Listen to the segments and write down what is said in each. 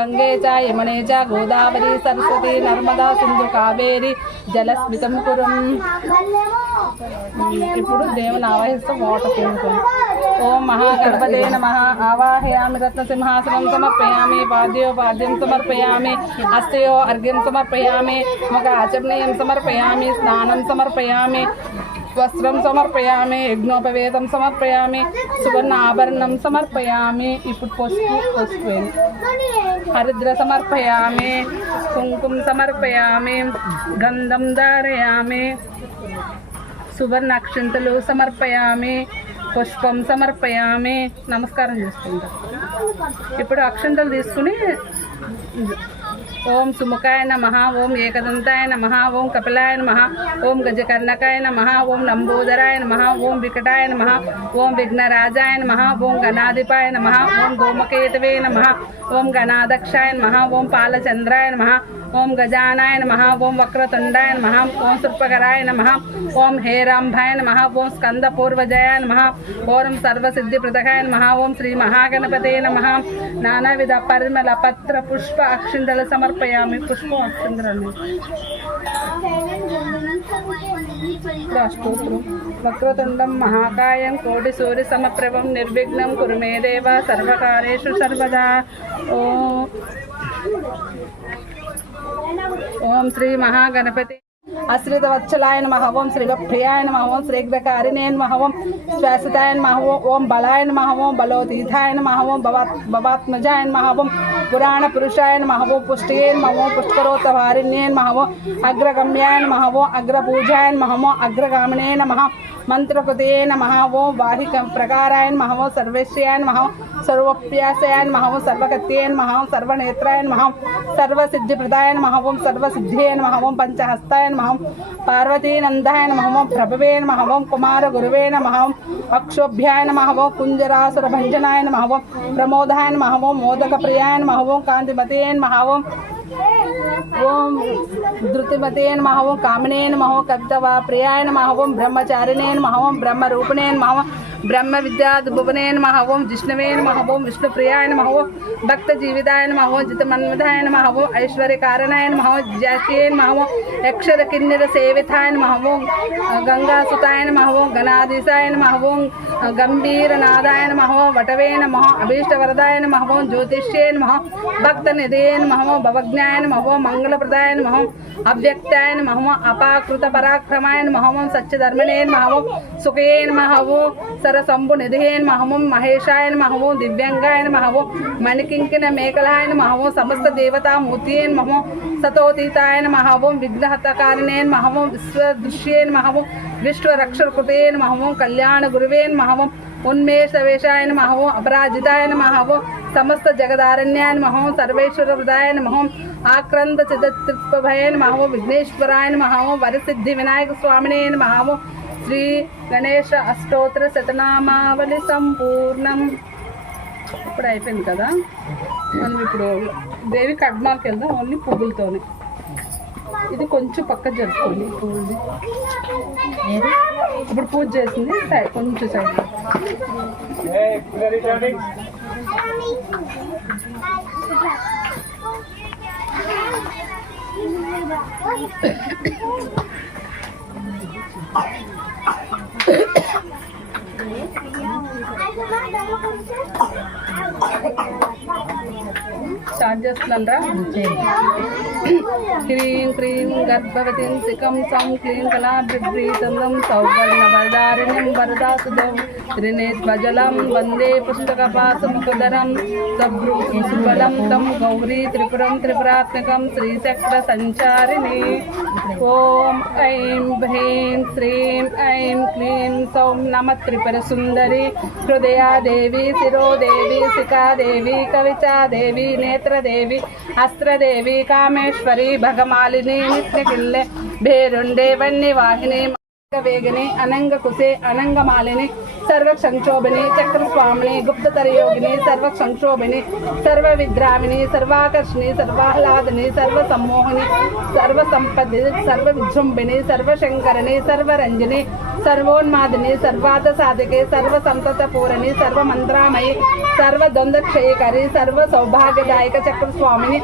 गंगे च यमुने च गोदावरी सरस्वती नर्मदा सिंधु कावेरी जलस्मितं कुरुम। ఇప్పుడు దేవుని ఆవాహిస్తూ వాటర్ కిందుకొని ఓం మహాగణపతే నమః ఆవాహయామి రత్నసింహాసనం సమర్పయామి పాద్యోపాద్యం సమర్పయామి హస్తయో అర్ఘ్యం సమర్పయామి ముఖ ఆచమనీయం సమర్పయామి స్నానం సమర్పయామి వస్త్రం సమర్పయామి యజ్ఞోపవేతం సమర్పయామి సువర్ణ ఆభరణం సమర్పయామి। ఇప్పుడు పసుపు హరిద్ర సమర్పయామి కుంకుమ సమర్పయామి గంధం ధారయామి సువర్ణ అక్షంతలు సమర్పయామి పుష్పం సమర్పయామి। నమస్కారం చేసుకుంటా। ఇప్పుడు అక్షంతలు తీసుకుని ఓం సుముఖాయ నమః ఓం ఏకదంతాయ నమః ఓం కపిలాయ నమః ఓం గజకర్ణకాయ నమః ఓం లంబోదరాయ నమః ఓం వికటాయ నమః ఓం విఘ్నరాజాయ నమః ఓం గణాధిపాయ నమః ఓం ధూమకేతవే నమః ఓం గణాదక్షాయ నమః ఓం పాలచంద్రాయ నమః ఓం గజానాయ నమః ఓం వక్రతుండాయ నమః ఓం సర్పకరాయ నమః ఓం హేరాంభాయ నమః ఓం స్కందపూర్వజాయ నమః ఓం సర్వసిద్ధిప్రదకాయ నమః ఓం శ్రీ మహాగణపతే నమః। నానావిధ పరిమళ పత్ర పుష్ప అక్షింతలు సమర్పయామి। పుష్ప అక్షింతలు స్తోత్రం వక్రతుండం మహాకాయం కోటి సూర్య సమప్రభం నిర్విఘ్నం కురు మే దేవ సర్వకార్యేషు సర్వదా। ఓం శ్రీ మహాగణపతి అశ్రితవత్సలాయ నమః ఓం శ్రీప్రియాయ నమః ఓం శ్రీగ్రకారిణే నమః ఓం శ్వాసితాయ నమః ఓం బలాయ నమః ఓం బలోతీతాయ నమః ఓం భవాత్మజాయ నమః ఓం పురాణ పురుషాయ నమః ఓం పుష్టియే నమః ఓం పుష్కరోత్తవారిణ్యే నమః ఓం అగ్రగమ్యాయ నమః ఓం అగ్రపూజాయ నమః ఓం అగ్రగామినే నమః మంత్రకృతే నమః ఓం వాహిక ప్రకారాయ నమః ఓం సర్వేశ్యాయ నమః సర్వప్యాసాయ నమః ఓం సర్వకత్యే నమః ఓం సర్వనేత్రాయ నమః సర్వసిద్ధిప్రదాయ నమః ఓం సర్వసిద్ధే నమః ఓం పంచహస్తాయ నమః పార్వతీనందాయ నమః ఓం ప్రభవే నమః ఓం కుమార గురువే నమః ఓం అక్షోభ్యాయ నమః ఓం కుంజరాసురభంజనాయ నమః ఓం ప్రమోదాయ నమః ఓం మోదకప్రియాయ నమః ఓం కాంతిమతే నమః ఓం ఓం ధృతిమతే నమః ఓం కామినే నమః ఓం కవితవా ప్రియాయ నమః ఓం బ్రహ్మచారిణే నమః ఓం బ్రహ్మరూపిణే నమః ఓం బ్రహ్మ విద్యాద్భువనే నమః ఓం విష్ణువే నమః ఓం విష్ణుప్రియాయ నమః ఓం భక్త జీవితాయ నమః ఓం జితమన్మధాయ నమః ఓం ఐశ్వర్యకారణాయ నమః ఓం జాస్యే నమః ఓం అక్షర కిన్నెర సేవితాయ నమః ఓం గంగాసుతాయ నమః ఓం గణాధీశాయ నమః ఓం గంభీరనాదాయ నమః ఓం వటవే నమః అభీష్టవరదాయ నమః ఓం జ్యోతిష్యే నమః భక్తనిధే నమః ఓం భవజ్ఞాయ నమః ఓం మంగళప్రదాయ నమః ఓం అవ్యక్తాయ నమః ఓం అపాకృత పరాక్రమాయ నమః ఓం సత్యధర్మణే నమః ఓం సుఖే నమః ఓం సరసంభు నిధే నమః ఓం మహేశాయ నమః ఓం దివ్యంగాయ నమః ఓం మణికింకిన మేకలాయ నమః ఓం సమస్త దేవతామూర్తియే నమః ఓం సతోతీతాయ నమః ఓం విఘ్నహతకారిణే నమః ఓం విశ్వదృశ్యే నమః ఓం విశ్వరక్షకృతే నమః ఓం కళ్యాణ గురువే నమః ఓం ఉన్మేషవేషాయ నమః ఓం అపరాజితాయ నమః ఓం సమస్త జగదారణ్యాయ నమః ఓం సర్వేశ్వరప్రదాయ నమః ఓం ఆక్రంద చిదత్రిత్వభయ నమః ఓం విఘ్నేశ్వరాయ నమః ఓం వరసిద్ధి వినాయక స్వామినే నమః ఓం శ్రీ గణేశ అష్టోత్తర శతనామావళి సంపూర్ణం। ఇప్పుడు అయిపోయింది కదా, మనం ఇప్పుడు దేవి కడ్మార్కి వెళ్దాం ఓన్లీ పువ్వులతోనే। ఇది కొంచెం పక్క జరుపుకోండి పువ్వుది, ఇప్పుడు పూజ చేసింది సైడ్ కొంచెం సైడ్ స్టార్ట్ చేస్తున్నారా? క్రీం క్రీం గర్భవతిం సికం సం క్లీం కళాభిభ్రీతం సౌవర్ణవరదారిణిం వరదాసుదం త్రినేత్వజలం వందే పుస్తకపాసముకుదరం సభ్రూసుబలం తం గౌరీ త్రిపురం త్రిపురాత్మకం శ్రీచక్ర సంచారిణి। ఓం ఐం హ్రీం శ్రీం ఐం క్లీం సౌం నమ త్రిపుర సుందరి హృదయాదేవి శిరోదేవి శిఖాదేవి కవిచాదేవి నేత్రదేవి అస్త్రదేవి కామేశ్వరి భగమాలిని నిత్యకిల్లె భేరుండే వన్నివాహిని వేగిని అనంగ కుశే అనంగమాలిని సర్వ సంక్షోభిని చక్రస్వామిని గుప్తతరయోగిని సర్వ సంక్షోభిని సర్వ విద్రామిని సర్వాకర్షిణి సర్వాహ్లాదిని సర్వ సమ్మోహిని సర్వ సంపది సర్వ విజృంభిని సర్వశంకరిణి సర్వరంజని सर्वोन्मादिनी सर्वार्थ साधिके सर्व संतत पूरणी सर्व मंत्रामयी सर्व द्वंद्व क्षयकरी सर्व सौभाग्यदायक चक्र स्वामिनी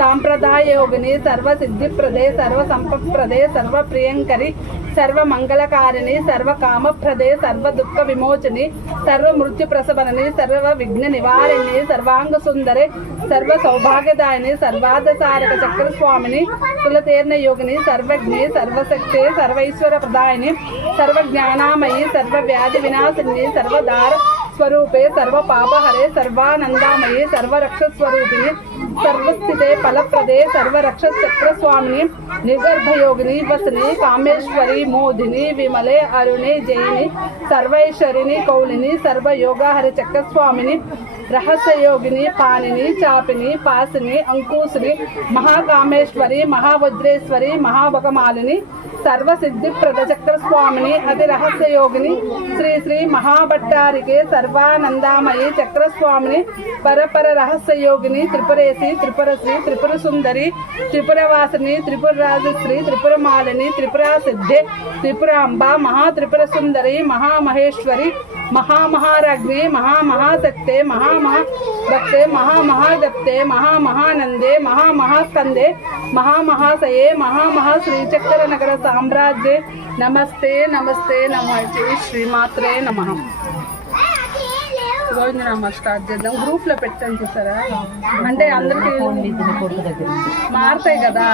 सांप्रदाय योगिनी सर्व सिद्धिप्रदे सर्व संपत्प्रदे सर्व प्रियंकरी सर्व मंगलकारिणी सर्व कामप्रदे सर्व दुःख विमोचनी सर्व मृत्यु प्रसवनी सर्व विघ्न निवारिणी सर्वांग सुंदरे सर्व सौभाग्यदायिनी सर्वार्थसारक चक्र स्वामिनी कुलतीर्ण योगिनी सर्वज्ञे सर्वशक्ते सर्वैश्वर प्रदायिनी सर्व ज्ञानामयी सर्व व्याधि विनाशिनी सर्वदार स्वरूपे सर्व पापहरे सर्वानंदामयी सर्व रक्ष स्वरूपिणी सर्वस्थिते फलप्रदे सर्व रक्ष चक्र स्वामिनी निर्गर्भ योगिनी वसनी कामेश्वरी मोदिनी विमले अरुणे जयिनी सर्वैश्वरिणी कौलिनी सर्व योगाहर चक्र स्वामिनी रहस्य योगिनी पानिनी चापिनी पासिनी अंकुशनी महाकामेश्वरी महावज्रेश्वरी महाभगमालिनी सर्व सिद्धि प्रद चक्र स्वामिनी अति रहस्य योगिनी श्री श्री महाभट्टारिके सर्वानंदामयी चक्र स्वामिनी परपर रहस्य योगिनी त्रिपुरेशी त्रिपुरश्री त्रिपुर सुंदरी त्रिपुरवासिनी त्रिपुर राजश्री त्रिपुर मालिनी त्रिपुरा सिद्धे त्रिपुरांबा महात्रिपुर सुंदरी महामहेश्वरी महामहाराज्ञे महामहाशक्ते महामहाभक्ते महामहादत्ते महामहानंदे महामहास्कंदे महामहाशये महामहा श्रीचक्र नगर साम्राज्ये नमस्ते नमस्ते नमः श्रीमात्रे नमः రోజు స్టార్ట్ చేద్దాం గ్రూప్ లో పెట్టండి చూసారా అంటే అందరికి మారుతాయి కదా.